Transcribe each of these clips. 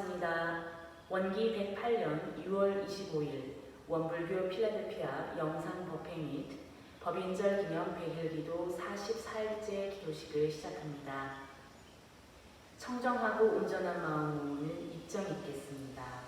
반갑습니다. 원기 108년 6월 25일 원불교 필라델피아 영상 법회 및 법인절 기념 100일 기도 44일째 기도식을 시작합니다. 청정하고 온전한 마음으로는 입장 있겠습니다.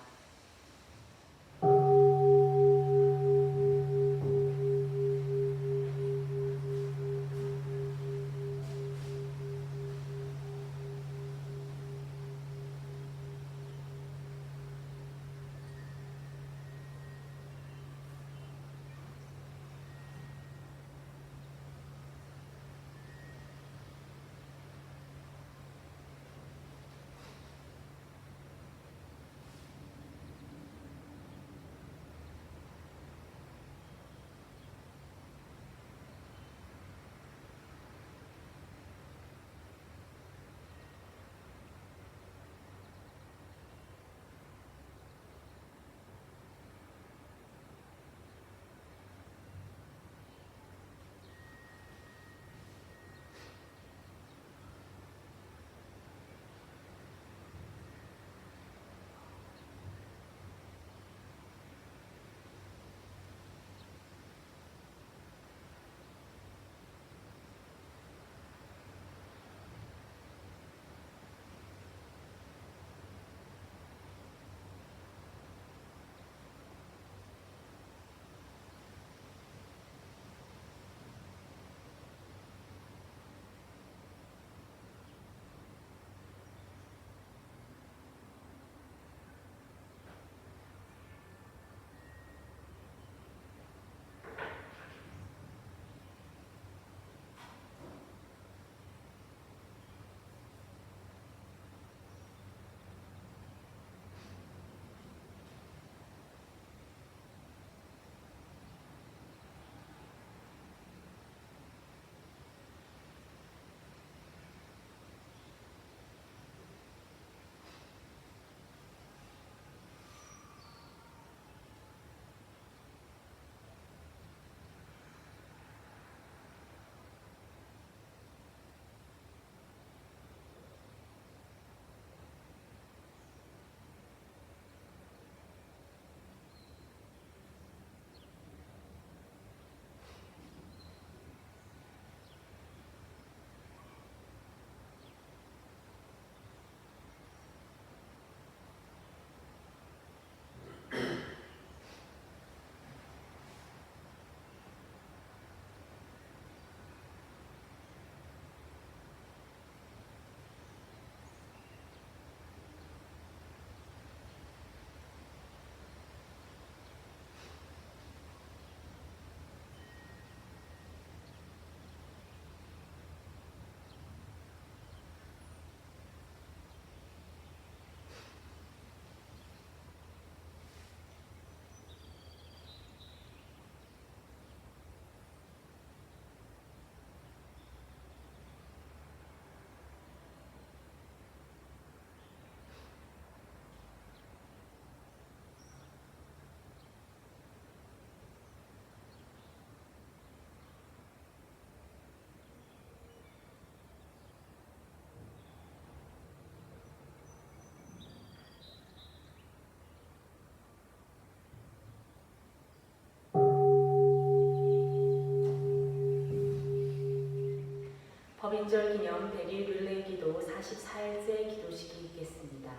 법인절 기념 100일 릴레이 기도 44일째 기도식이 있겠습니다.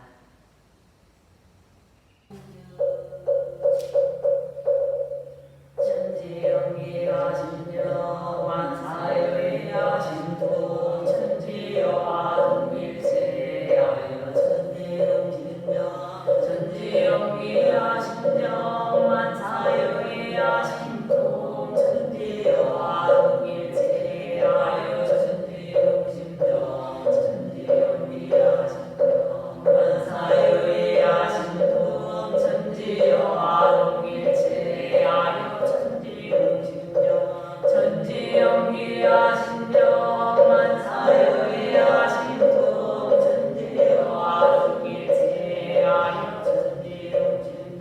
천지영기야 신령 만사여야 신통 천지여와 동일체하여 천지영진명 천지영기야 신령 만사여야 신통 천지여와 동일체하여 천지영진명 천지영기야 신령 만사여야 신통 천지여와 동일체하여 천지영기야 신령 만사여야 신통 천지여와 동일체하여 천지영진명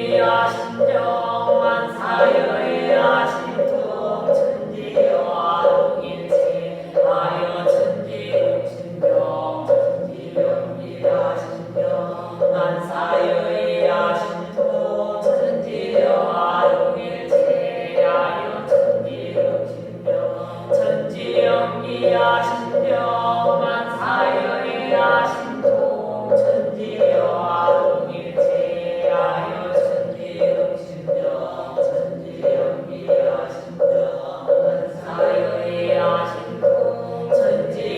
천지영리하심정 만사여의하심통 천지여화동일체 하여 천지육신정 천지영리하심정 만사여의하심통 천지여화동일체 하여 천지육신정 천지영리하심정 만사여의하심통 천지여화동일체 하여 천지육신정 천지영리하심정 만사여의하심통 천지여화동일체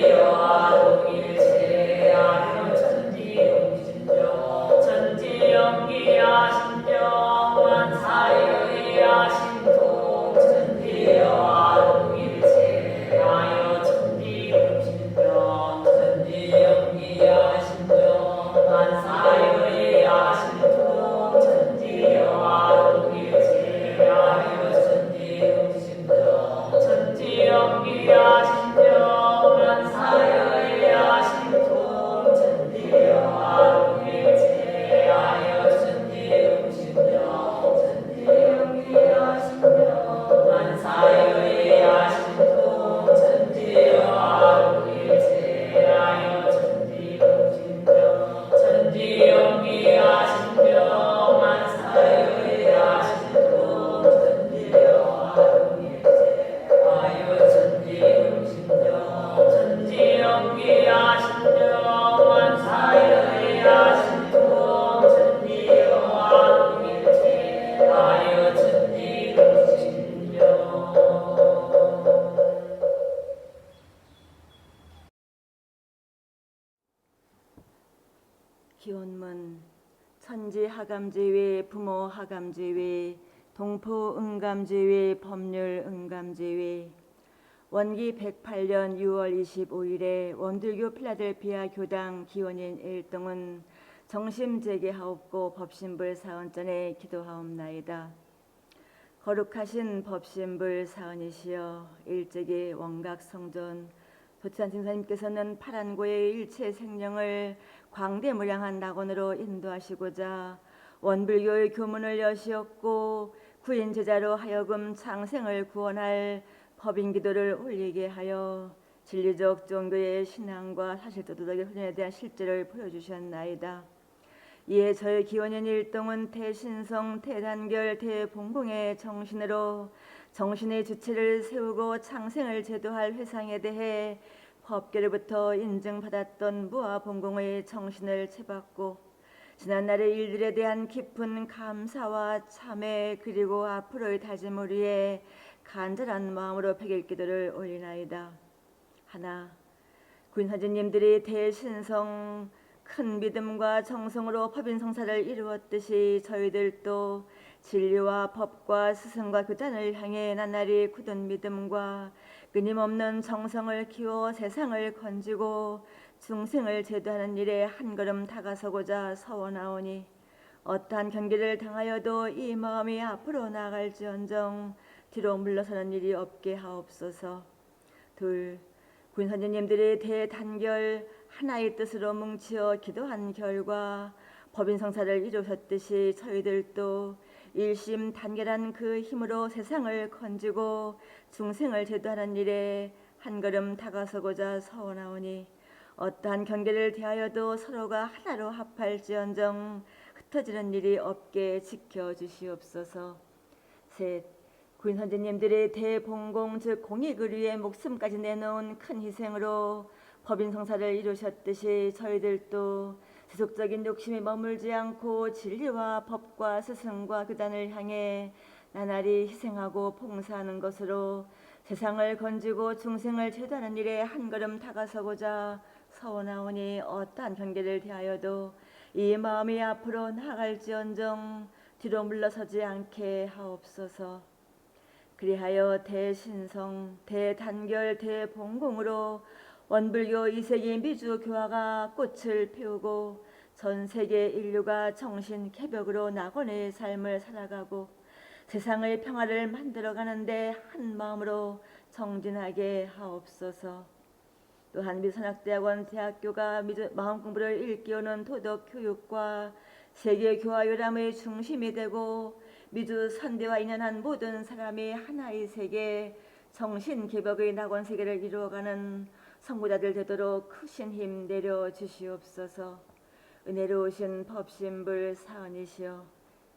하여 천지육신정 천지영리하심정 만사여의하심통 천지여화동일체 하여 천지육신정 천지영리하심정 만사여의하심통 천지여화동일체 하여 천지육신정 천지영리하심정 만사여의하심통 천지여화동일체 하여 천지육신정 천지영리하심정 만사여의하심통 천지여화동일체 하여 천지육신정 천지영리하심정 만사여의하심통 천지여화동일체 하여 천지육신정 천지영리하심정 만사여의하심통 천지여화동일체 하여 천지육신정. 기원문 천지하감제외 부모하감제외 동포응감제외 법률응감제외 원기 108년 6월 25일에 원불교 필라델피아 교당 기원인 일동은 정심재개하옵고 법신불 사언전에 기도하옵나이다. 거룩하신 법신불 사언이시여 일제기 원각성존 도치한 증사님께서는 파란고의 일체 생명을 광대무량한 낙원으로 인도하시고자 원불교의 교문을 여시었고 구인 제자로 하여금 창생을 구원할 법인기도를 올리게 하여 진리적 종교의 신앙과 사실도덕의 훈련에 대한 실제를 보여주셨나이다. 이에 저의 기원인 일동은 대신성, 대단결, 대봉봉의 정신으로 정신의 주체를 세우고 창생을 제도할 회상에 대해 법계로부터 인증받았던 무아봉공의 정신을 채받고 지난날의 일들에 대한 깊은 감사와 참회 그리고 앞으로의 다짐을 위해 간절한 마음으로 백일기도를 올리나이다. 하나, 군사주님들이 대신성 큰 믿음과 정성으로 법인성사를 이루었듯이 저희들도 진리와 법과 스승과 교단을 향해 나날이 굳은 믿음과 끊임없는 정성을 키워 세상을 건지고 중생을 제도하는 일에 한 걸음 다가서고자 서원하오니 어떠한 경계를 당하여도 이 마음이 앞으로 나아갈지언정 뒤로 물러서는 일이 없게 하옵소서. 둘, 군선주님들이 대단결 하나의 뜻으로 뭉치어 기도한 결과 법인성사를 이루셨듯이 저희들도 일심 단결한 그 힘으로 세상을 건지고 중생을 제도하는 일에 한 걸음 다가서고자 서원하오니 어떠한 경계를 대하여도 서로가 하나로 합할지언정 흩어지는 일이 없게 지켜주시옵소서. 셋, 구인 선생님들의 대봉공 즉 공익을 위해 목숨까지 내놓은 큰 희생으로 법인성사를 이루셨듯이 저희들도 세속적인 욕심에 머물지 않고 진리와 법과 스승과 교단을 향해 나날이 희생하고 봉사하는 것으로 세상을 건지고 중생을 제도하는 일에 한 걸음 다가서고자 서원하오니 어떠한 경계를 대하여도 이 마음이 앞으로 나아갈지언정 뒤로 물러서지 않게 하옵소서. 그리하여 대신성, 대단결, 대봉공으로 원불교 2세기 미주교화가 꽃을 피우고 전 세계 인류가 정신 개벽으로 낙원의 삶을 살아가고 세상의 평화를 만들어가는데 한 마음으로 정진하게 하옵소서. 또한 미선학대학원 대학교가 마음 공부를 일깨우는 도덕 교육과 세계 교화 요람의 중심이 되고 미주 선대와 인연한 모든 사람이 하나의 세계 정신 개벽의 낙원 세계를 이루어가는 성부자들 되도록 크신 힘 내려 주시옵소서. 은혜로우신 법신불 사언이시여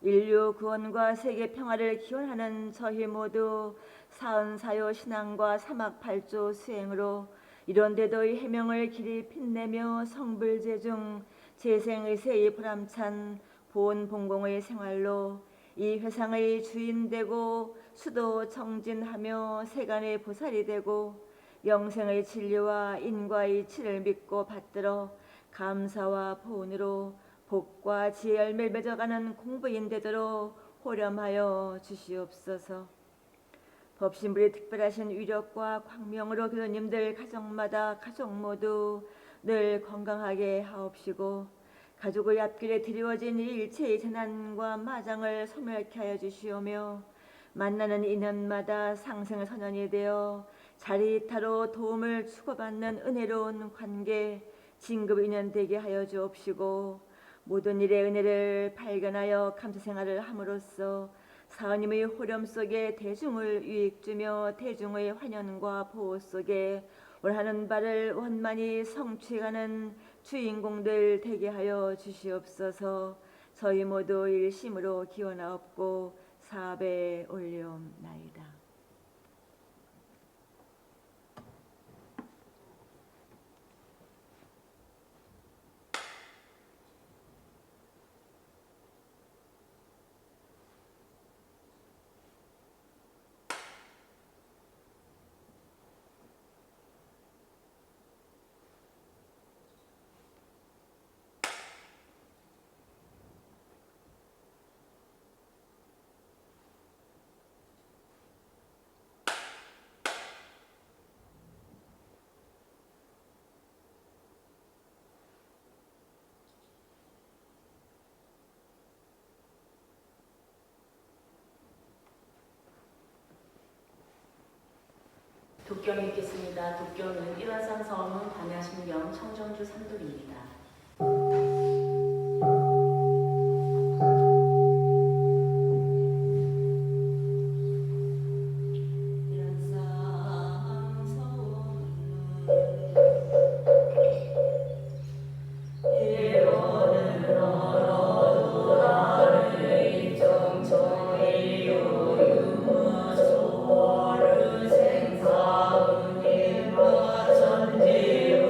인류 구원과 세계 평화를 기원하는 저희 모두 사언사요 신앙과 사막팔조 수행으로 이런데도의 해명을 길이 빛내며 성불제중 재생의세의 보람찬 보온봉공의 생활로 이 회상의 주인 되고 수도 정진하며 세간의 보살이 되고 영생의 진리와 인과의 치를 믿고 받들어 감사와 보온으로 복과 지혜 열매를 맺어가는 공부인 되도록 호렴하여 주시옵소서. 법신불의 특별하신 위력과 광명으로 교도님들 가정마다 가족 모두 늘 건강하게 하옵시고 가족의 앞길에 드리워진 이 일체의 재난과 마장을 소멸케 하여 주시오며 만나는 인연마다 상생의 선연이 되어 자리타로 도움을 주고받는 은혜로운 관계 진급 인연 되게 하여 주옵시고 모든 일의 은혜를 발견하여 감사생활을 함으로써 사님의 호렴 속에 대중을 유익주며 대중의 환연과 보호 속에 원하는 바를 원만히 성취하는 주인공들 되게 하여 주시옵소서. 저희 모두 일심으로 기원하옵고 사배 올리옵나이다. 독경 읽겠습니다. 독경은 일화산 서문 반야신경 청정주 삼독입니다. 생사은일마 전지의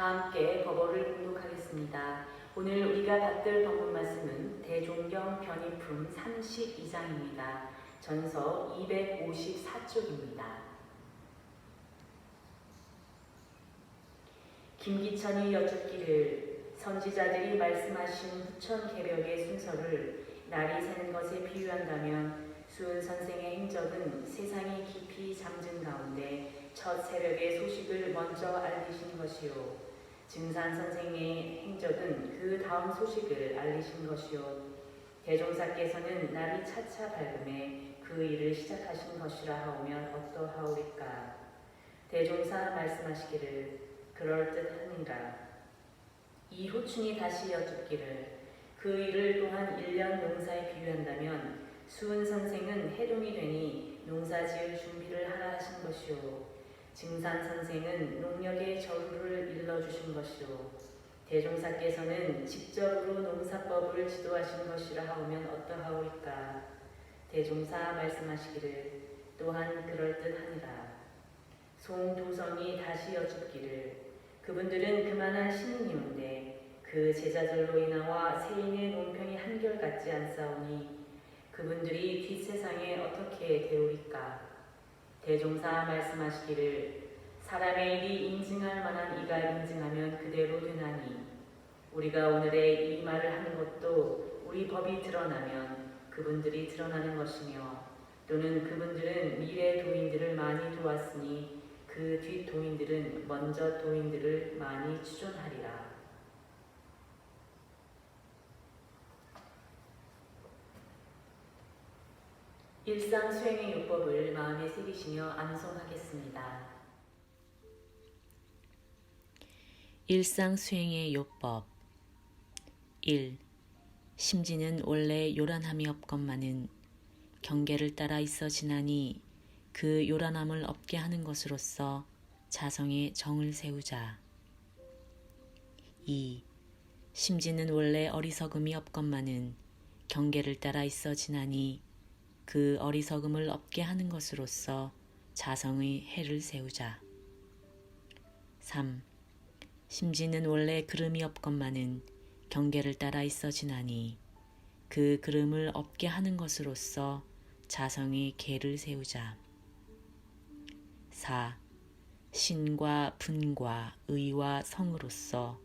다 함께 법어를 공독하겠습니다. 오늘 우리가 받들 본문 말씀은 대종경 변희품 32장입니다. 전서 254쪽입니다. 김기천이 여쭙기를 선지자들이 말씀하신 부천개벽의 순서를 날이 새는 것에 비유한다면 수은 선생의 행적은 세상이 깊이 잠든 가운데 첫 새벽의 소식을 먼저 알리신 것이요, 증산 선생의 행적은 그 다음 소식을 알리신 것이요, 대종사께서는 날이 차차 밝음에 그 일을 시작하신 것이라 하오면 어떠하오리까. 대종사 말씀하시기를 그럴듯하니라. 이 호충이 다시 여쭙기를 그 일을 또한 1년 농사에 비유한다면 수은 선생은 해동이 되니 농사 지을 준비를 하라 하신 것이요, 증산 선생은 농력의 저루를 일러주신 것이요, 대종사께서는 직접으로 농사법을 지도하신 것이라 하오면 어떠하오리까. 대종사 말씀하시기를 또한 그럴듯하니라. 송도성이 다시 여쭙기를 그분들은 그만한 신인이온데 그 제자들로 인하와 세인의 논평이 한결같지 않사오니 그분들이 뒷세상에 어떻게 되오리까. 대종사 말씀하시기를 사람의 일이 인증할 만한 이가 인증하면 그대로 되나니 우리가 오늘의 이 말을 하는 것도 우리 법이 드러나면 그분들이 드러나는 것이며 또는 그분들은 미래 도인들을 많이 도왔으니 그 뒷 도인들은 먼저 도인들을 많이 추존하리라. 일상 수행의 요법을 마음에 새기시며 암송하겠습니다. 일상 수행의 요법 1. 심지는 원래 요란함이 없건만은 경계를 따라 있어 지나니 그 요란함을 없게 하는 것으로서 자성의 정을 세우자. 2. 심지는 원래 어리석음이 없건만은 경계를 따라 있어 지나니 그 어리석음을 없게 하는 것으로서 자성의 해를 세우자. 3. 심지는 원래 그름이 없건만은 경계를 따라 있어 지나니 그 그름을 없게 하는 것으로서 자성의 계를 세우자. 4. 신과 분과 의와 성으로서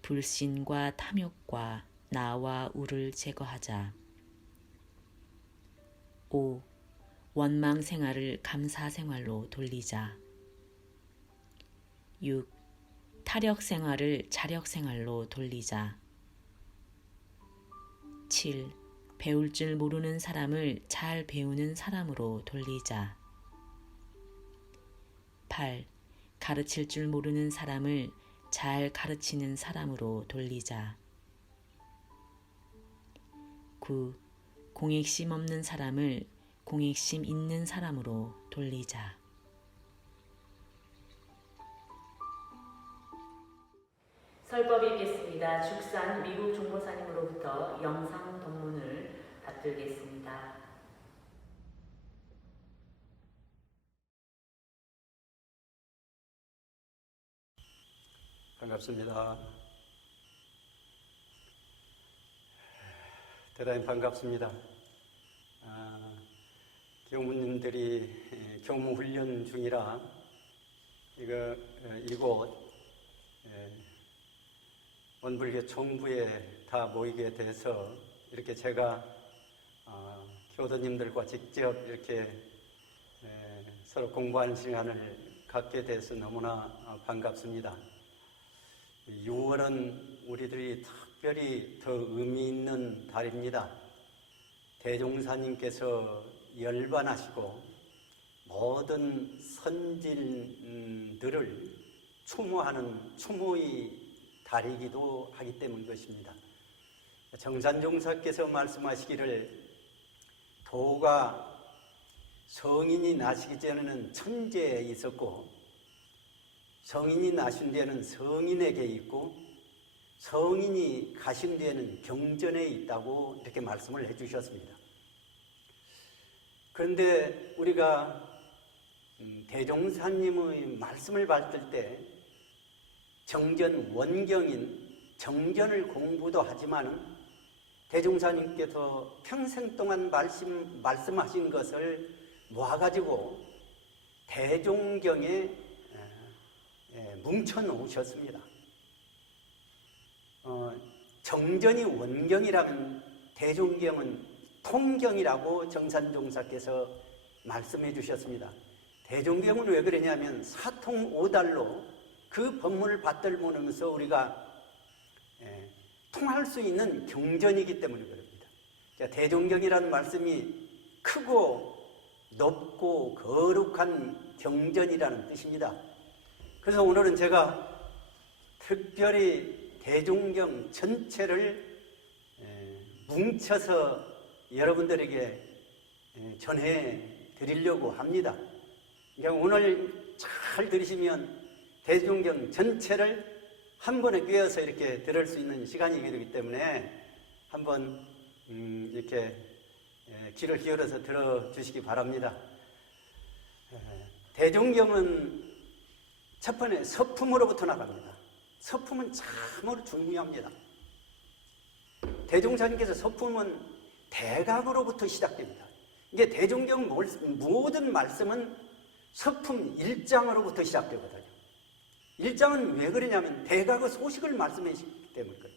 불신과 탐욕과 나와 우를 제거하자. 5. 원망 생활을 감사 생활로 돌리자. 6. 타력 생활을 자력 생활로 돌리자. 7. 배울 줄 모르는 사람을 잘 배우는 사람으로 돌리자. 8. 가르칠 줄 모르는 사람을 잘 가르치는 사람으로 돌리자. 9. 공익심 없는 사람을 공익심 있는 사람으로 돌리자. 설법이 있겠습니다. 죽산 미국 종보사님으로부터 영상 동문을 받들겠습니다. 반갑습니다. 대단히 반갑습니다. 교무님들이 교무훈련 중이라 이곳 원불교 총부에 다 모이게 돼서 이렇게 제가 교도님들과 직접 이렇게 서로 공부하는 시간을 갖게 돼서 너무나 반갑습니다. 6월은 우리들이 특별히 더 의미 있는 달입니다. 대종사님께서 열반하시고 모든 선진들을 추모하는 추모의 달이기도 하기 때문인 것입니다. 정산종사께서 말씀하시기를 도가 성인이 나시기 전에는 천재에 있었고 성인이 나신 뒤에는 성인에게 있고 성인이 가신 뒤에는 경전에 있다고 이렇게 말씀을 해주셨습니다. 그런데 우리가 대종사님의 말씀을 받을 때 정전 원경인 정전을 공부도 하지만은 대종사님께서 평생 동안 말씀하신 것을 모아가지고 대종경에 뭉쳐 놓으셨습니다. 정전이 원경이라면 대종경은 통경이라고 정산종사께서 말씀해 주셨습니다. 대종경은 왜 그러냐면 사통오달로 그 법문을 받들보면서 우리가 통할 수 있는 경전이기 때문에 그럽니다. 대종경이라는 말씀이 크고 높고 거룩한 경전이라는 뜻입니다. 그래서 오늘은 제가 특별히 대종경 전체를 뭉쳐서 여러분들에게 전해 드리려고 합니다. 그러니까 오늘 잘 들으시면 대종경 전체를 한 번에 꿰어서 이렇게 들을 수 있는 시간이 되기 때문에 한번 이렇게 귀를 기울여서 들어주시기 바랍니다. 대종경은 첫 번째 서품으로부터 나갑니다. 서품은 참으로 중요합니다. 대종사님께서 서품은 대각으로부터 시작됩니다. 이게 대종경 모든 말씀은 서품 1장으로부터 시작되거든요. 1장은 왜 그러냐면 대각의 소식을 말씀해 주시기 때문입니다.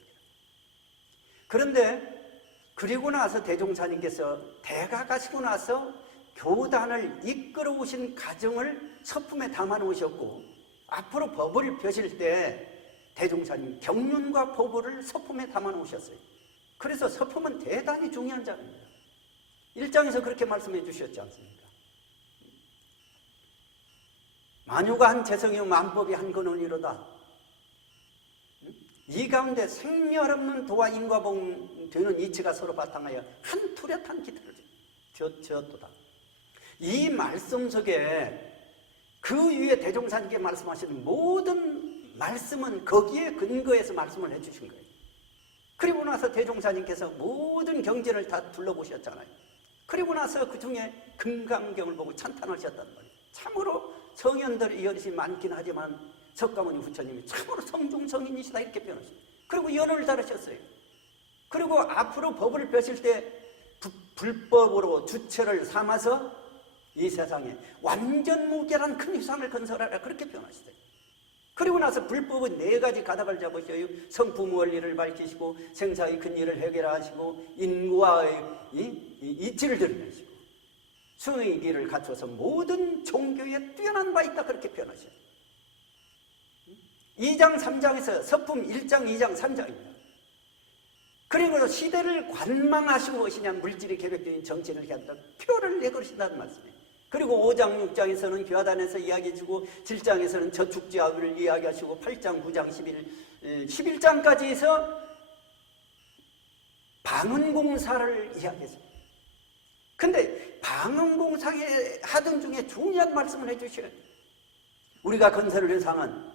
그런데 그리고 나서 대종사님께서 대각하시고 나서 교단을 이끌어 오신 과정을 서품에 담아 놓으셨고, 앞으로 법을 펴실 때 대종사님 경륜과 법을 서품에 담아 놓으셨어요. 그래서 서품은 대단히 중요한 자입니다. 1장에서 그렇게 말씀해 주셨지 않습니까? 만유가 한 재성이요 만법이 한 근원이로다. 이 가운데 생멸 없는 도와 인과봉 되는 이치가 서로 바탕하여 한 뚜렷한 기틀을 지었도다. 이 말씀 속에 그 위에 대종사님께 말씀하시는 모든 말씀은 거기에 근거해서 말씀을 해주신 거예요. 그리고 나서 대종사님께서 모든 경전을 다 둘러보셨잖아요. 그리고 나서 그 중에 금강경을 보고 찬탄하셨단 말이에요. 참으로 성현들이 여럿이 많긴 하지만 석가모니 부처님이 참으로 성중성인이시다 이렇게 표현하셨어요. 그리고 연호를 다루셨어요. 그리고 앞으로 법을 펴실 때 불법으로 주체를 삼아서 이 세상에 완전무결한 큰 위상을 건설하라 그렇게 표현하셨어요. 그리고 나서 불법은 4가지 가닥을 잡으셔요. 성품 원리를 밝히시고 생사의 큰 일을 해결하시고 인과의 이치를 드러내시고 수의 길을 갖춰서 모든 종교에 뛰어난 바 있다 그렇게 표현하셔요. 2장 3장에서 서품 1장 2장 3장입니다. 그리고 시대를 관망하시고 오시냐 물질이 계획적인 정치를 한다 표를 내걸으신다는 말씀이에요. 그리고 5장 6장에서는 교화단에서 이야기해주고 7장에서는 저축지압을 이야기하시고 8장 9장 11장까지 해서 방언공사를 이야기했습니다. 근데 방언공사에 하던 중에 중요한 말씀을 해주셔요. 우리가 건설을 회상은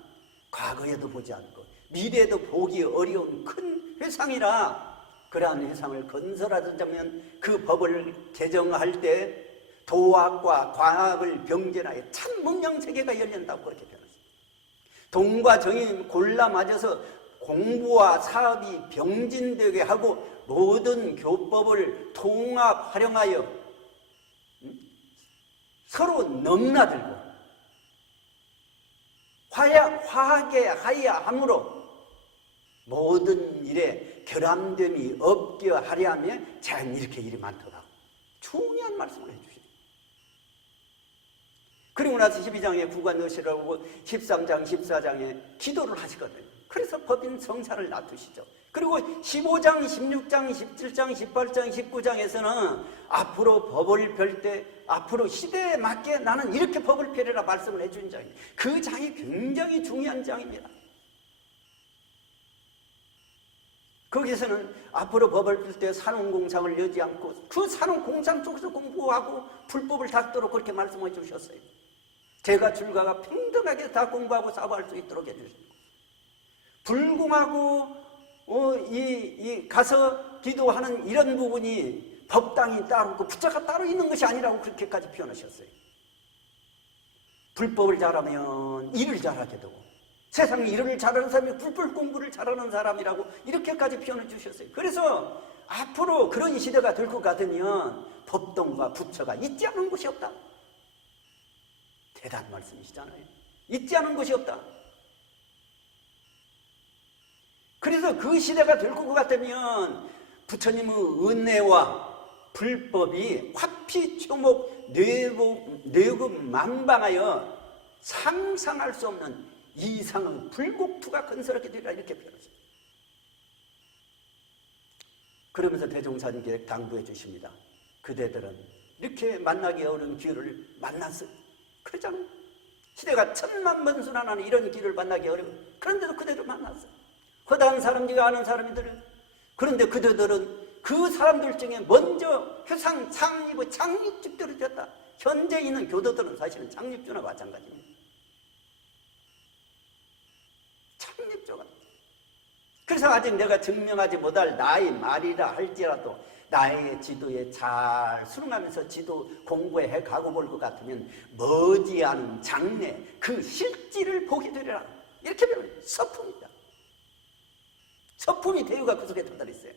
과거에도 보지 않고 미래에도 보기 어려운 큰 회상이라 그러한 회상을 건설하자면 그 법을 개정할 때 도학과 과학을 병전하여 참 문명세계가 열린다고 그렇게 표현했습니다. 동과 정이 골라 맞아서 공부와 사업이 병진되게 하고 모든 교법을 통합 활용하여 서로 넘나들고 화하게 하여 함으로 모든 일에 결함됨이 없게 하려 하며 참 이렇게 일이 많더라. 중요한 말씀을 해주십니다. 그리고 나서 12장에 구관 넣으시라고 13장 14장에 기도를 하시거든요. 그래서 법인 성사를 놔두시죠. 그리고 15장 16장 17장 18장 19장에서는 앞으로 법을 펼 때 앞으로 시대에 맞게 나는 이렇게 법을 펴리라 말씀을 해준 장입니다. 그 장이 굉장히 중요한 장입니다. 거기서는 앞으로 법을 펼 때 산업공상을 여지 않고 그 산업공상 쪽에서 공부하고 불법을 닦도록 그렇게 말씀해 주셨어요. 제가 줄가가 평등하게 다 공부하고 사고할 수 있도록 해주셨고 불공하고 가서 기도하는 이런 부분이 법당이 따로 있고 부처가 따로 있는 것이 아니라고 그렇게까지 표현하셨어요. 불법을 잘하면 일을 잘하게 되고 세상에 일을 잘하는 사람이 불법 공부를 잘하는 사람이라고 이렇게까지 표현해 주셨어요. 그래서 앞으로 그런 시대가 될 것 같으면 법동과 부처가 있지 않은 곳이 없다. 대단한 말씀이시잖아요. 있지 않은 곳이 없다. 그래서 그 시대가 될 것 같으면 부처님의 은혜와 불법이 화피초목 뇌굽만방하여 상상할 수 없는 이상의 불국토가 건설하게 되리라 이렇게 표현했습니다. 그러면서 대종사님께 당부해 주십니다. 그대들은 이렇게 만나기 어려운 기회를 만났어요. 그러잖아요. 시대가 천만번순환하는 이런 길을 만나기 어려워. 그런데도 그대들 만났어요. 허다한 사람들과 아는 사람들은. 그런데 그대들은 그 사람들 중에 먼저 회상 창립의 창립주들이 됐다. 현재 있는 교도들은 사실은 창립주나 마찬가지입니다. 창립주가. 그래서 아직 내가 증명하지 못할 나의 말이라 할지라도 나의 지도에 잘 수능하면서 지도 공부해 가고 볼 것 같으면 머지않은 장래 그 실질을 보게 되리라. 이렇게 배워요. 서품이다. 서품이 대유가 그 속에 들어가 있어요.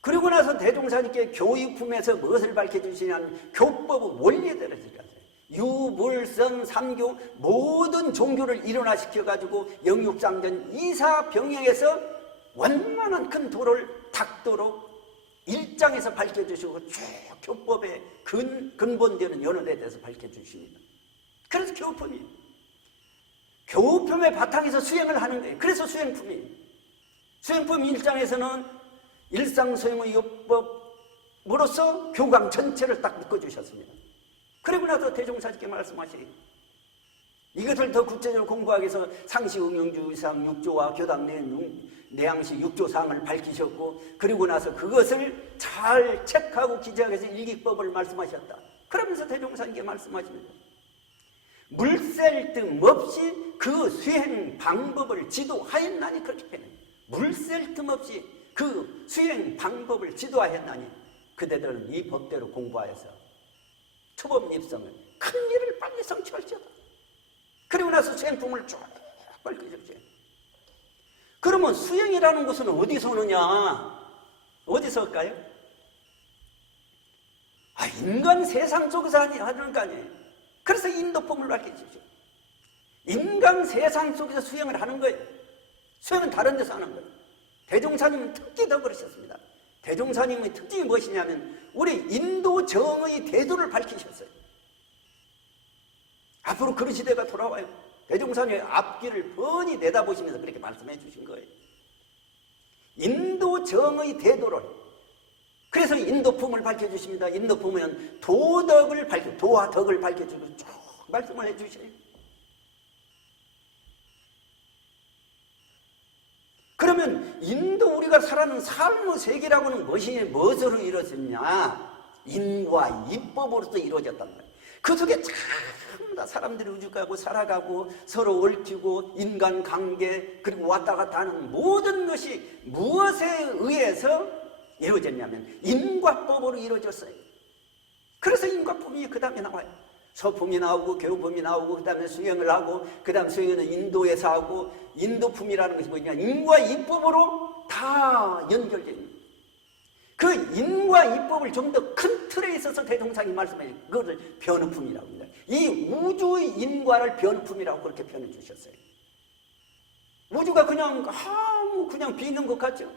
그리고 나서 대종사님께 교육품에서 무엇을 밝혀주시냐면 교법의 원리에 대해서 유불선 삼교 모든 종교를 일원화시켜가지고 영육상전 이사병영에서 원만한 큰 도를 닦도록 일장에서 밝혀주시고 쭉 교법의 근본되는 연원에 대해서 밝혀주십니다. 그래서 교품이에요. 교품의 바탕에서 수행을 하는 거예요. 그래서 수행품이에요. 수행품 1장에서는 일상소용의 요법으로서 교강 전체를 딱 묶어주셨습니다. 그리고 나서 대종사님께 말씀하시니 이것을 더 구체적으로 공부하기 위해서 상시 응용주의상 6조와 교당 내양시 6조상을 밝히셨고 그리고 나서 그것을 잘 체크하고 기재하기 위해서 일기법을 말씀하셨다. 그러면서 대종사님께 말씀하십니다. 물샐 틈 없이 그 수행 방법을 지도하였나니 그렇게 표현해요. 물샐 틈 없이 그 수행 방법을 지도하였나니 그대들은 이 법대로 공부하여서 초법입성을 큰 일을 빨리 성취할지어다. 그리고 나서 수행품을 쭉 밝혀주세요. 그러면 수행이라는 것은 어디서 오느냐? 어디서 올까요? 인간 세상 속에서 하는 거 아니에요. 그래서 인도법을 밝혀주죠. 인간 세상 속에서 수행을 하는 거예요. 수행은 다른 데서 하는 거예요. 대종사님은 특히 더 그러셨습니다. 대종사님의 특징이 무엇이냐면 우리 인도 정의 대도를 밝히셨어요. 앞으로 그런 시대가 돌아와요. 대종사님의 앞길을 뻔히 내다보시면서 그렇게 말씀해 주신 거예요. 인도 정의 대도를. 그래서 인도품을 밝혀주십니다. 인도품은 도덕을 도와 덕을 밝혀주고 쭉 말씀을 해주셔요. 그러면 인도 우리가 살아가는 삶의 세계라고는 무엇으로 이루어졌냐? 인과 이법으로서 이루어졌단 말이에요. 그 속에 전부 다 사람들이 우주가고 살아가고 서로 얽히고 인간관계 그리고 왔다 갔다 하는 모든 것이 무엇에 의해서 이루어졌냐면 인과법으로 이루어졌어요. 그래서 인과법이 그 다음에 나와요. 서품이 나오고 교품이 나오고 그 다음에 수행을 하고 그 다음 수행은 인도에서 하고 인도품이라는 것이 뭐냐? 인과 이법으로 다 연결됩니다. 그 인과 이법을 좀 더 큰 틀에 있어서 대종상이 말씀해 그것을 변화품이라고 합니다. 이 우주의 인과를 변화품이라고 그렇게 표현해 주셨어요. 우주가 그냥 그냥 비는 것 같죠?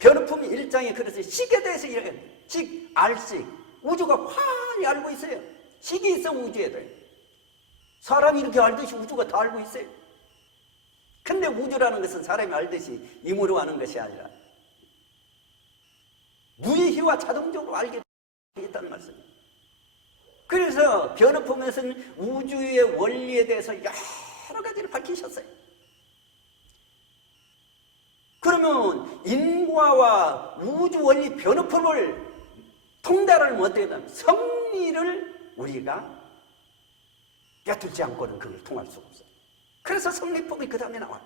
변화품이 1장에 그래서 식에 대해서 이야기해요. 식, 알식. 우주가 환히 알고 있어요. 식이 있어 우주에도. 사람이 이렇게 알듯이 우주가 다 알고 있어요. 근데 우주라는 것은 사람이 알듯이 임으로 하는 것이 아니라 무의희와 자동적으로 알게 되겠다는 말씀이에요. 그래서 변화품에서는 우주의 원리에 대해서 여러 가지를 밝히셨어요. 그러면 인과와 우주 원리 변화품을 통달하면 어떻게 되냐면 성리를 우리가 꿰뚫지 않고는 그걸 통할 수가 없어요. 그래서 성리품이 그 다음에 나와요.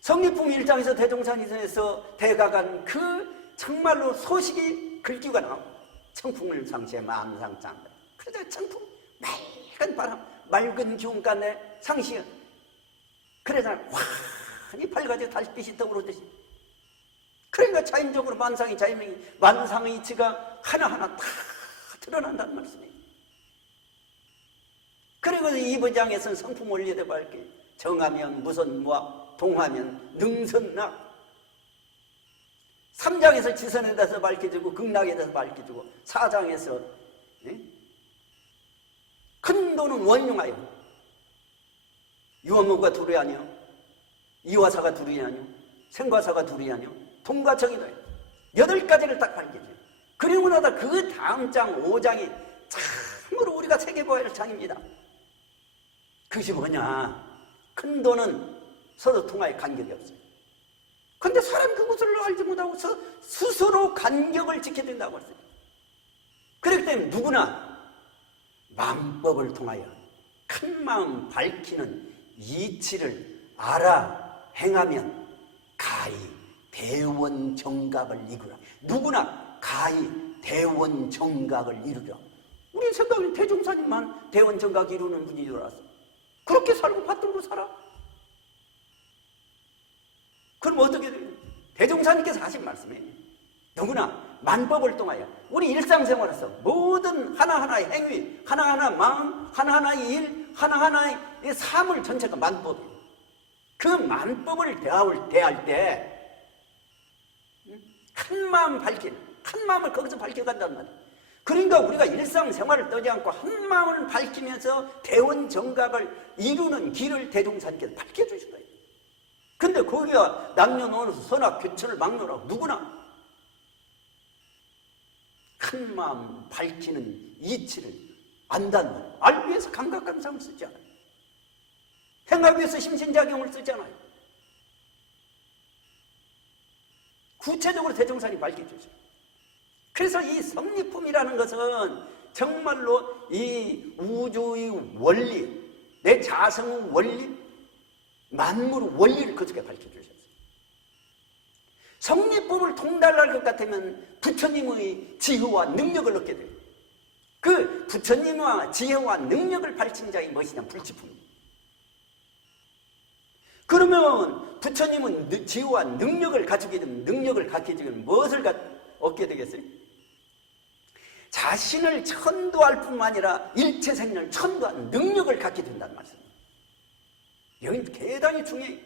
성리품 1장에서 대종산에서 대가간 그 정말로 소식이 글귀가 나오고 청풍을 상시해 만상장. 그래서 청풍 맑은 바람 맑은 기운 가운데 상시 그래서 환히 밝아져 달빛이 떠오르듯이 그러니까 자연적으로 만상의 자연명이 만상의 이치가 하나하나 다 드러난다는 말씀이에요. 그리고 이 번장에서는 성품 원리에 밝게 정하면 무선무학, 동하면 능선락 3장에서 지선에 대해서 밝혀지고 극락에 대해서 밝혀지고 4장에서 큰 도는 원흉하여 유언문과 둘이 아니요 이화사가 둘이 아니요 생과사가 둘이 아니요 동과정이다 8가지를 딱 밝혀줘요. 그리고 나서 그 다음 장 5장이 참으로 우리가 새겨봐야 할 장입니다. 그것이 뭐냐? 큰 도는 서로 통하여 간격이 없어요. 근데 사람 그것을 알지 못하고 스스로 간격을 지켜야 된다고 했어요. 그렇기 때문에 누구나 마음법을 통하여 큰 마음 밝히는 이치를 알아 행하면 가히 대원정각을 이루라. 누구나 가히 대원정각을 이루라. 우리 생각에는 대종사님만 대원정각 이루는 분인 줄 알았어. 그렇게 살고 받들고 살아. 그럼 어떻게 돼요? 대종사님께서 하신 말씀이에요. 누구나 만법을 통하여 우리 일상생활에서 모든 하나하나의 행위, 하나하나 마음, 하나하나의 일, 하나하나의 삶을 전체가 만법이에요. 그 만법을 대할 때 한 마음 밝힌, 한 마음을 거기서 밝혀간단 말이에요. 그러니까 우리가 일상생활을 떠지 않고 한 마음을 밝히면서 대원정각을 이루는 길을 대종사님께서 밝혀주신 거예요. 근데 거기가 남녀노소 선악 교천을 막론하고 누구나 큰 마음 밝히는 이치를 안다는 거예요. 알기 위해서 감각감상을 쓰지 않아요. 행하기 위해서 심신작용을 쓰지 않아요. 구체적으로 대종사님 밝혀주죠. 그래서 이 성리품이라는 것은 정말로 이 우주의 원리, 내 자성의 원리, 만물의 원리를 그렇게 밝혀주셨어요. 성리법을 통달할 것 같으면 부처님의 지혜와 능력을 얻게 돼요. 그 부처님과 지혜와 능력을 밝힌 자의 무엇이냐? 불지품입니다. 그러면 부처님은 지혜와 능력을 가지게 되면 능력을 갖게 되면 무엇을 얻게 되겠어요? 자신을 천도할 뿐만 아니라 일체 생명을 천도하는 능력을 갖게 된다는 말씀입니다. 여기는 대단히 중요해요.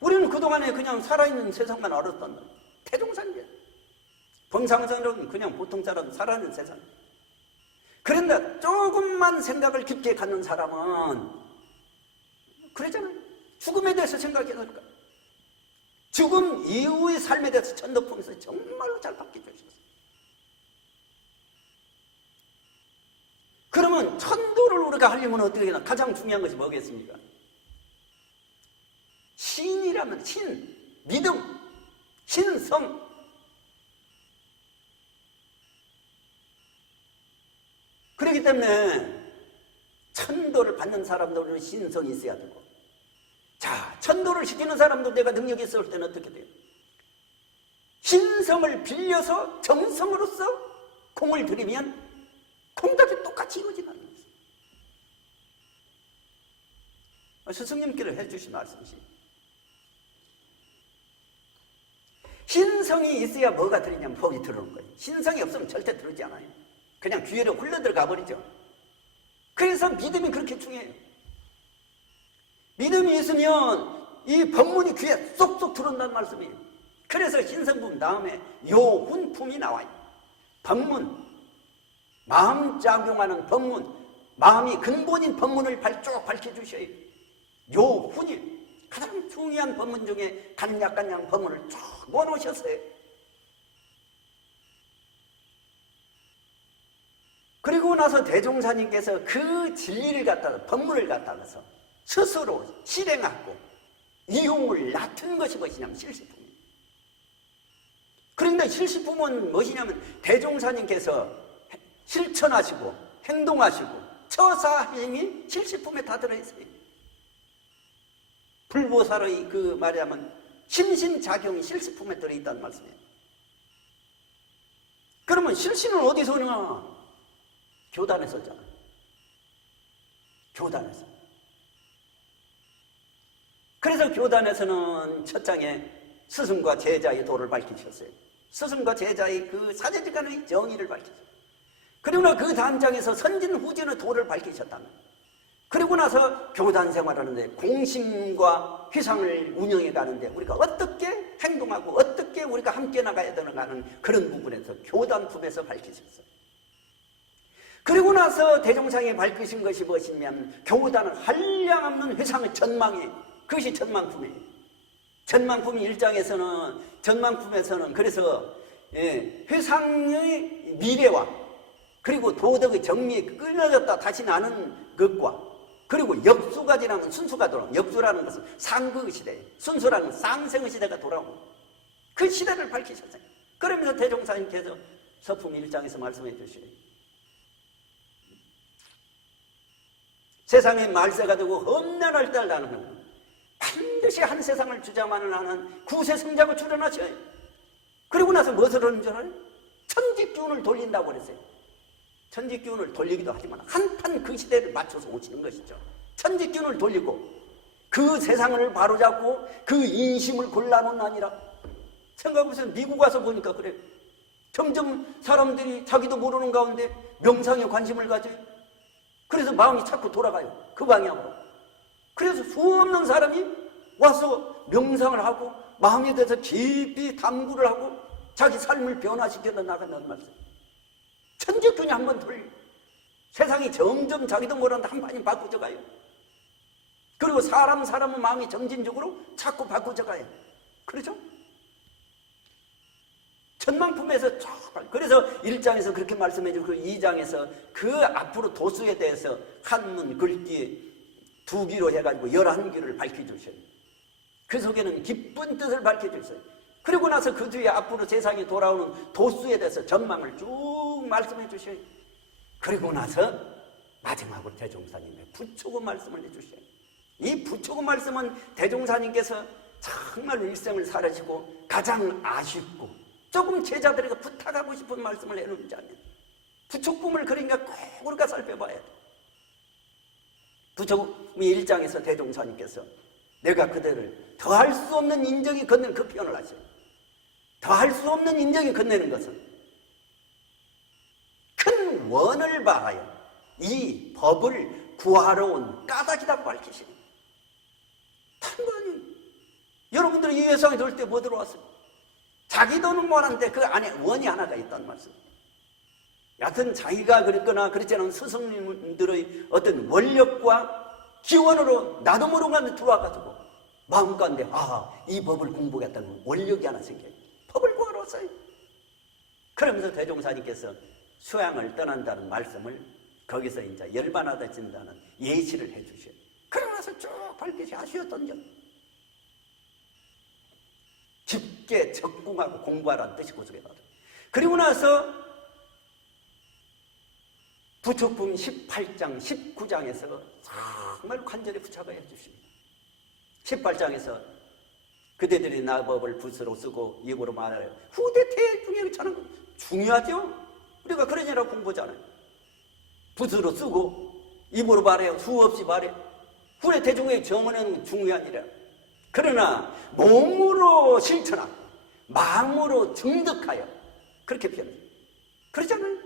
우리는 그동안에 그냥 살아있는 세상만 알았단 말이에요. 태종산이에요. 범상사는 그냥 보통 사람 살아있는 세상. 그런데 조금만 생각을 깊게 갖는 사람은 그러잖아요. 죽음에 대해서 생각해야 될까? 죽음 이후의 삶에 대해서 천도품에서 정말로 잘 바뀌어주셨어요. 그러면 천도를 우리가 하려면 어떻게 하나? 가장 중요한 것이 뭐겠습니까? 신이라면 신, 믿음, 신성. 그렇기 때문에 천도를 받는 사람들은 신성이 있어야 되고, 자, 천도를 시키는 사람도 내가 능력이 있을 때는 어떻게 돼요? 신성을 빌려서 정성으로서 공을 들이면 공덕이 똑같이 이루어진다는 거예요. 스승님께서 해주신 말씀이시. 신성이 있어야 뭐가 들리냐면 법이 들어오는 거예요. 신성이 없으면 절대 들어오지 않아요. 그냥 귀에로 흘러들어가 버리죠. 그래서 믿음이 그렇게 중요해요. 믿음이 있으면 이 법문이 귀에 쏙쏙 들어온다는 말씀이에요. 그래서 신성품 다음에 요훈품이 나와요. 법문, 마음 작용하는 법문, 마음이 근본인 법문을 쭉 밝혀주셔요. 요훈이 가장 중요한 법문 중에 간략간략한 법문을 쭉 모아놓으셨어요. 그리고 나서 대종사님께서 그 진리를 갖다가 법문을 갖다가서 스스로 실행하고 이용을 낳은 것이 무엇이냐면 실시품이에요. 그런데 실시품은 무엇이냐면 대종사님께서 실천하시고 행동하시고 처사하심이 실시품에 다 들어있어요. 불보살의 그 말하자면 심신작용이 실시품에 들어있다는 말씀이에요. 그러면 실신은 어디서 오느냐? 교단에서 했잖아. 교단에서. 그래서 교단에서는 첫 장에 스승과 제자의 도를 밝히셨어요. 스승과 제자의 그 사제지간의 정의를 밝히셨어요. 그리고 그 다음 장에서 선진 후진의 도를 밝히셨다는 거예요. 그리고 나서 교단 생활하는데 공심과 회상을 운영해 가는데 우리가 어떻게 행동하고 어떻게 우리가 함께 나가야 되는가는 그런 부분에서 교단 품에서 밝히셨어요. 그리고 나서 대종상에 밝히신 것이 무엇이냐면 교단은 한량없는 회상의 전망이, 그것이 전망품이에요. 전망품 1장에서는 전망품에서는 그래서 회상의 미래와 그리고 도덕의 정리에 끊어졌다 다시 나는 것과 그리고 역수가 지나면 순수가 돌아오고, 역수라는 것은 상극의 시대, 순수라는 것은 상생의 시대가 돌아오고 그 시대를 밝히셨어요. 그러면서 대종사님께서 서품 1장에서 말씀해 주시래요. 세상에 말세가 되고 험난할 때 나는 겁니다. 반드시 한 세상을 주장만을 하는 구세 성자가 출현하셔요. 그리고 나서 무엇을 하는 줄 알아요? 천지기운을 돌린다고 그랬어요. 천지기운을 돌리기도 하지만 한판 그 시대를 맞춰서 오시는 것이죠. 천지기운을 돌리고 그 세상을 바로잡고 그 인심을 골라놓은 아니라 생각해보세요. 미국 와서 보니까 그래. 점점 사람들이 자기도 모르는 가운데 명상에 관심을 가져요. 그래서 마음이 자꾸 돌아가요. 그 방향으로. 그래서 수없는 사람이 와서 명상을 하고 마음에 대해서 깊이 탐구를 하고 자기 삶을 변화시켜 나간다는 말씀. 천지균이 한번 돌려. 세상이 점점 자기도 모르는데 한 판이 바꾸져 가요. 그리고 사람은 마음이 점진적으로 자꾸 바꾸져 가요. 그렇죠? 천망품에서 쫙. 그래서 1장에서 그렇게 말씀해 주고 2장에서 그 앞으로 도수에 대해서 한문 글귀 2기로 해가지고 11기를 밝혀주셔요. 그 속에는 기쁜 뜻을 밝혀주셔요. 그리고 나서 그 뒤에 앞으로 세상에 돌아오는 도수에 대해서 전망을 쭉 말씀해 주셔요. 그리고 나서 마지막으로 대종사님의 부초금 말씀을 해주셔요. 이 부초금 말씀은 대종사님께서 정말 일생을 살으시고 가장 아쉽고 조금 제자들에게 부탁하고 싶은 말씀을 해놓자면 부초금을 그러니까 꼭 우리가 살펴봐야 돼. 부초금이 1장에서 대종사님께서 내가 그대를 더할 수 없는 인정이 건넨 그 표현을 하셔요. 더할 수 없는 인정이 건네는 것은 큰 원을 바하여 이 법을 구하러 온 까닭이라고 밝히시니 다른 거 아니에요. 여러분들이 이 세상에 들 때 뭐 들어왔어요? 자기 돈은 뭐하는데 그 안에 원이 하나가 있다는 말씀. 여하튼 자기가 그랬거나 그렇지 않은 스승님들의 어떤 원력과 기원으로 나도 모르게 들어와가지고 마음 가운데 이 법을 공부하겠다는 원력이 하나 생겨요. 법을 구하러 왔어요. 그러면서 대종사님께서 수양을 떠난다는 말씀을 거기서 이제 열반하다진다는 예시를 해주셔요. 그러고 나서 쭉 밝히시 아쉬웠던 점. 깊게 적궁하고 공부하라는 뜻이 그 속에 나와요. 그리고 나서 부처품 18장, 19장에서 정말 관절에 부착을 해주십니다. 18장에서 그대들이 나법을 붓으로 쓰고 입으로 말하여 후대 태중에 차는 거 중요하죠? 우리가 그러냐라고 공부하잖아요. 붓으로 쓰고 입으로 말해요. 수없이 말해. 후대 태중의 정언은 중요한 일이야. 그러나 몸으로 실천하고 마음으로 증득하여 그렇게 표현해요. 그렇잖아요.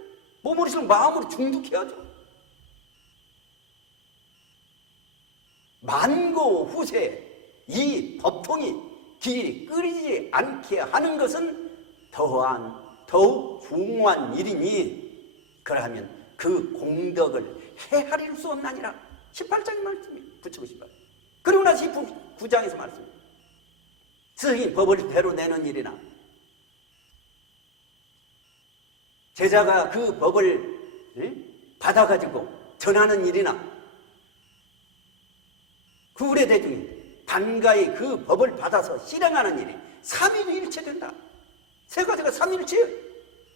몸으로 실천 마음으로 중득해야죠. 만고 후세 이 법통이 길이 끓이지 않게 하는 것은 더욱 중요한 일이니 그러하면 그 공덕을 헤아릴 수 없나니라. 18장의 말씀이 붙이고 싶어요. 그리고 나서 19장에서 말씀입니다. 스승이 법을 대로 내는 일이나 제자가 그 법을 받아가지고 전하는 일이나 그 우리 대중이 반가이 그 법을 받아서 실행하는 일이 삼위일체된다. 세 가지가 삼위일체예요.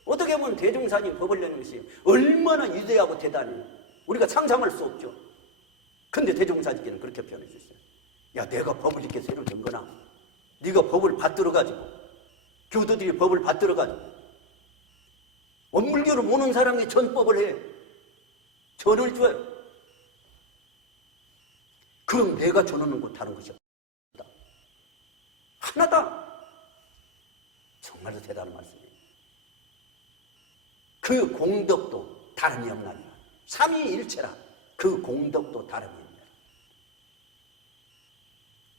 어떻게 보면 대종사님 법을 내는 것이 얼마나 위대하고 대단해요. 우리가 상상할 수 없죠. 근데 대종사님께는 그렇게 표현해 주셨어요. 야, 내가 법을 이렇게 새로 된 거나 네가 법을 받들어가지고 교도들이 법을 받들어가지고 원불교를 모는 사람이 전법을 해. 전을 줘요. 그럼 내가 전하는 것 다른 것이 없다. 하나다. 정말로 대단한 말씀이에요. 그 공덕도 다름이 없나니라. 삼위일체라. 그 공덕도 다름이 없나니라.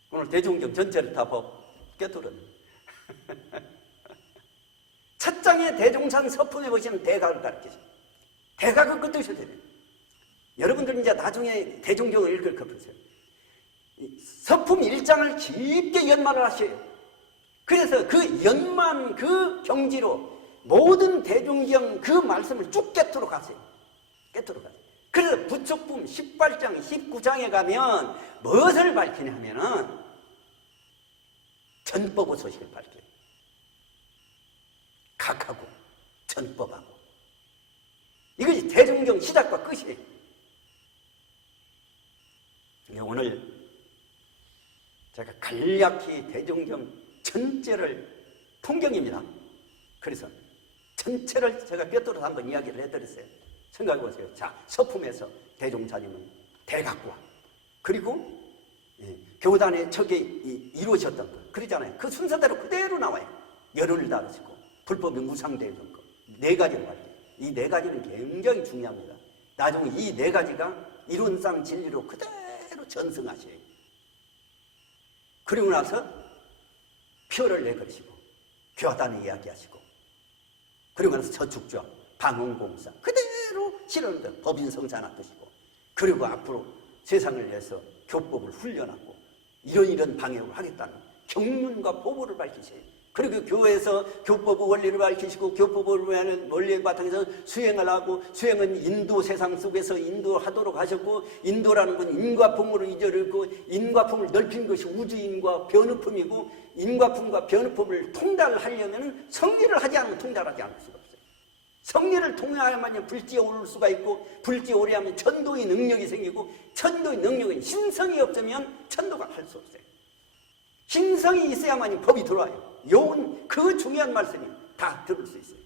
오늘 대종경 전체를 다 깨뜨렸네. 첫 장에 대종산 서품에 보시면 대각을 가르치죠. 대각을 끄드셔야 돼요. 여러분들 이제 나중에 대종경을 읽을 것 보세요. 서품 1장을 깊게 연마를 하셔요. 그래서 그 연만 그 경지로 모든 대종경 그 말씀을 쭉 깨트로 가세요. 깨트로 가세요. 그래서 부촉품 18장, 19장에 가면 무엇을 밝히냐 하면은 전법의 소식을 밝혀요. 각하고 전법하고. 이것이 대종경 시작과 끝이에요. 오늘 제가 간략히 대종경 전체를 통경입니다. 그래서 전체를 제가 뼈도로 한번 이야기를 해드렸어요. 생각해 보세요. 자, 서품에서 대종사님은 대각과 그리고 교단의 척에 이루어졌던 것 그러잖아요. 그 순서대로 그대로 나와요. 열을 다루시고 불법이 무상되는 것 네 가지를 말해요. 이 네 가지는 굉장히 중요합니다. 나중에 이 네 가지가 이론상 진리로 그대로 전승하셔요. 그리고 나서 표를 내걸으시고 교단을 이야기하시고 그리고 나서 저축조, 방언공사 그대로 실현된 법인성사 놔두시고 그리고 앞으로 세상을 위해서 교법을 훈련하고 이런 방역을 하겠다는 경륜과 보고를 밝히세요. 그리고 교회에서 교법의 원리를 밝히시고 교법을 원리의 바탕에서 수행을 하고 수행은 인도 세상 속에서 인도하도록 하셨고 인도라는 건 인과품으로 이르렀고 인과품을 넓힌 것이 우주인과 변화품이고 인과품과 변화품을 통달하려면 성리를 하지 않으면 통달하지 않을 수가 없어요. 성리를 통해야만 불지에 오를 수가 있고 불지에 오래 하면 천도의 능력이 생기고 천도의 능력은 신성이 없으면 천도가 할 수 없어요. 신성이 있어야만 법이 들어와요. 요건 그 중요한 말씀이 다 들을 수 있어요.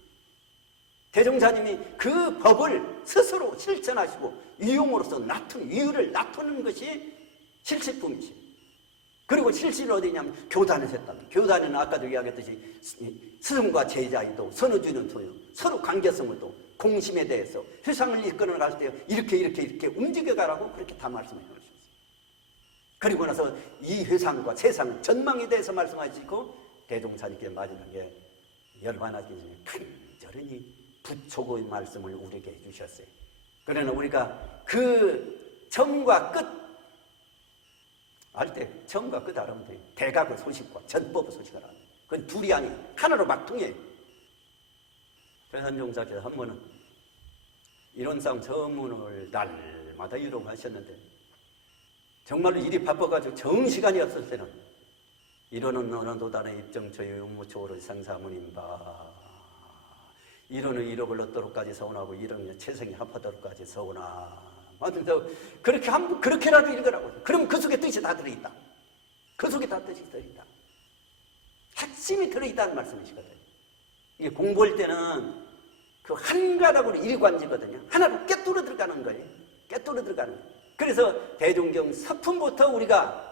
대종사님이 그 법을 스스로 실천하시고 유용으로서 위유를 나누는 것이 실실품이시죠. 그리고 실실은 어디냐면 교단에서 했답니다. 교단에는 아까도 이야기했듯이 스승과 제자이도 선우주는 소유 서로 관계성을 또 공심에 대해서 세상을 이끌어 갈 때 이렇게 움직여가라고 그렇게 다 말씀해 주셨어요. 그리고 나서 이 회상과 세상 전망에 대해서 말씀하시고 대종사님께 마지막에 열반하기 전에 간절히 부촉의 말씀을 우리에게 해주셨어요. 그러나 우리가 그 처음과 끝 알 때 처음과 끝 알아면 돼요. 대각의 소식과 전법의 소식을 알아요. 그건 둘이 아니에요. 하나로 막통해요. 최선종사께서 한 번은 이론상 서문을 날마다 이론하셨는데 정말로 일이 바빠가지고 정시간이 없을 때는 이론은 어느 도단의 입정처의 의무초로 상사문인바 이론은 이력을 얻도록까지 서운하고 이론은 최성이 합하도록까지 서운하 그렇게라도 읽으라고. 그럼 그 속에 뜻이 다 들어있다. 그 속에 다 뜻이 들어있다. 핵심이 들어있다는 말씀이시거든요. 이게 공부할 때는 그 한 가닥으로 일관지거든요. 하나로 깨뚫어 들어가는 거예요. 깨뚫어 들어가는 거예요. 그래서 대종경 서품부터 우리가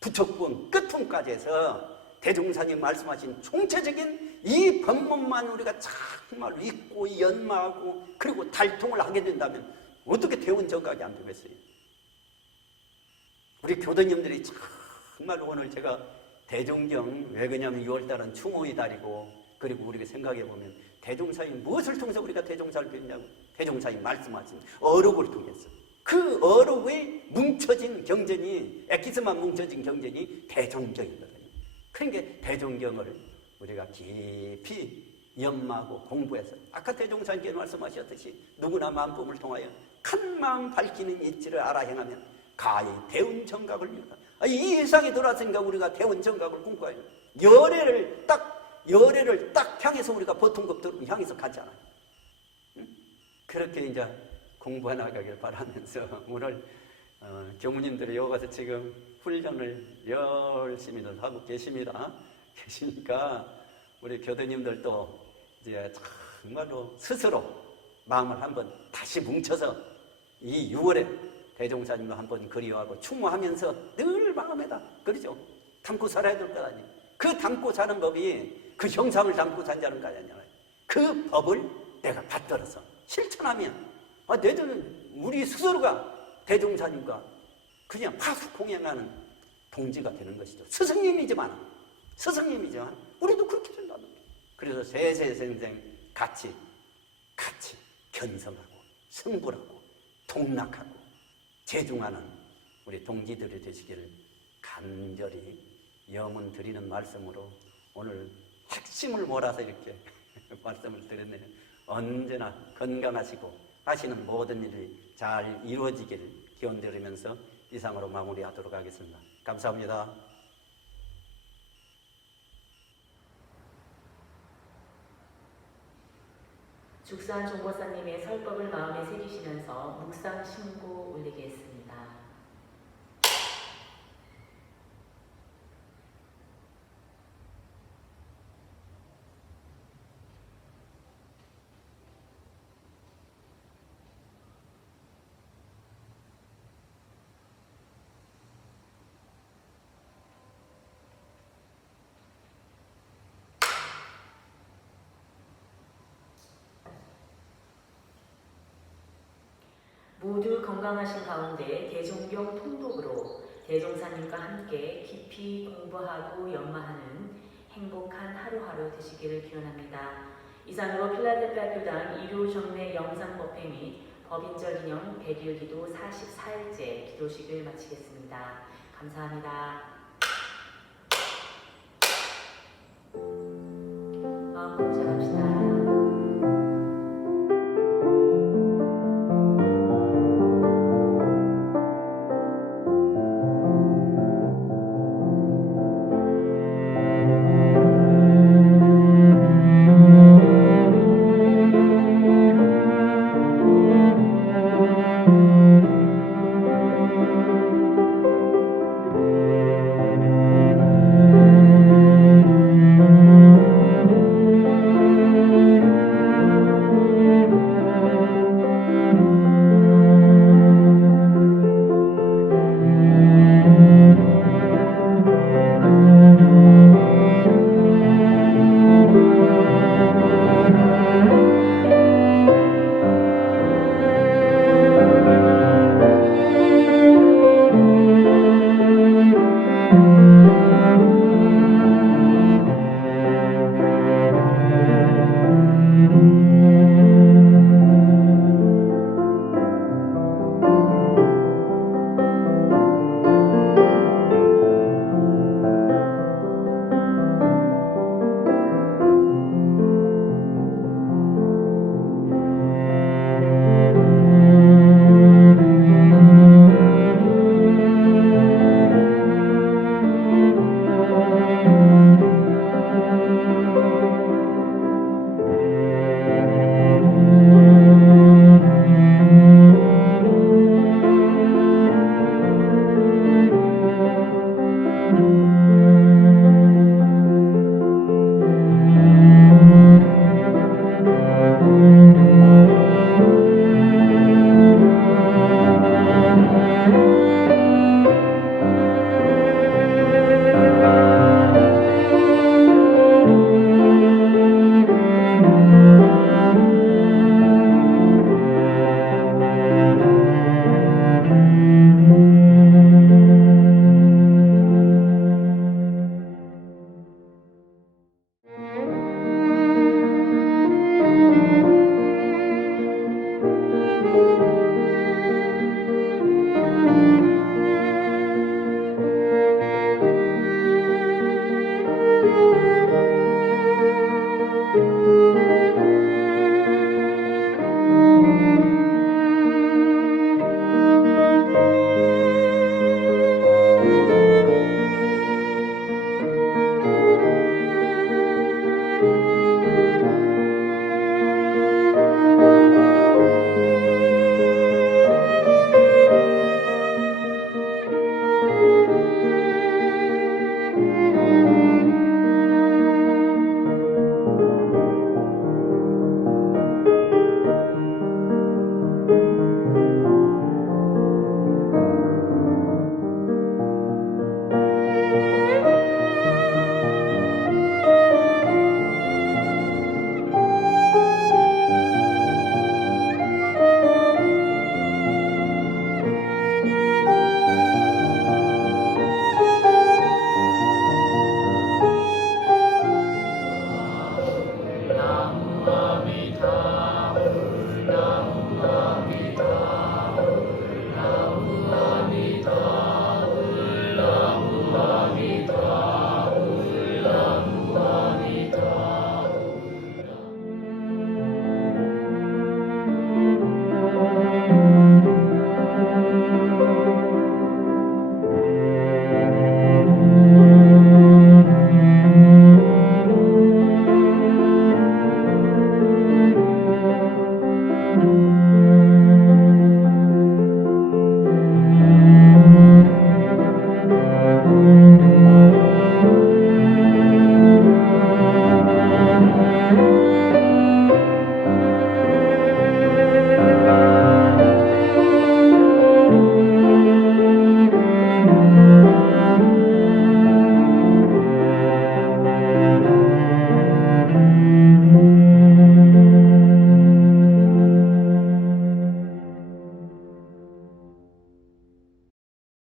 부촉품, 끝품까지 해서 대종사님 말씀하신 총체적인 이 법문만 우리가 정말로 읽고 연마하고 그리고 달통을 하게 된다면 어떻게 대원정각이 안 되겠어요? 우리 교도님들이 정말로 오늘 제가 대종경 왜 그러냐면 6월달은 추모의 달이고 그리고 우리가 생각해 보면 대종사님 무엇을 통해서 우리가 대종사를 배웠냐고 대종사님 말씀하신 어록을 통해서 그 어록의 뭉쳐진 경전이 엑기스만 뭉쳐진 경전이 대종경이거든요. 그러니까 대종경을 우리가 깊이 연마하고 공부해서 아까 대종사님께 말씀하셨듯이 누구나 마음품을 통하여 큰 마음 밝히는 이치를 알아 행하면 가히 대운정각을 이루다. 이 세상에 들어왔으니까 우리가 대운정각을 꿈꿔요. 열애를 딱 향해서 우리가 보통급들을 향해서 가잖아요. 그렇게 이제 공부해 나가길 바라면서 오늘 교무님들이 여기 가서 지금 훈련을 열심히들 하고 계시니까 우리 교도님들도 이제 정말로 스스로 마음을 한번 다시 뭉쳐서 이 6월에 대종사님도 한번 그리워하고 추모하면서 늘 마음에다 그러죠. 담고 살아야 될 것 아니에요. 그 담고 사는 법이 그 형상을 담고 산다는 거 아니냐요. 그 법을 내가 받들어서 실천하면 내들은 우리 스스로가 대종사님과 그냥 파수공양하는 동지가 되는 것이죠. 스승님이지만 우리도 그렇게 된다는 거예요. 그래서 세세생생 같이 견성하고 승불하고 동락하고 제중하는 우리 동지들이 되시기를 간절히 염원 드리는 말씀으로 오늘 핵심을 몰아서 이렇게 말씀을 드렸네요. 언제나 건강하시고 하시는 모든 일이 잘 이루어지기를 기원드리면서 이상으로 마무리하도록 하겠습니다. 감사합니다. 죽산 종보사님의 설법을 마음에 새기시면서 묵상 신고 올리겠습니다. 모두 건강하신 가운데 대종경 통독으로 대종사님과 함께 깊이 공부하고 연마하는 행복한 하루하루 되시기를 기원합니다. 이상으로 필라델피아 교당 일요정례 영상법회 및 법인절 기념 100일 기도 44일째 기도식을 마치겠습니다. 감사합니다.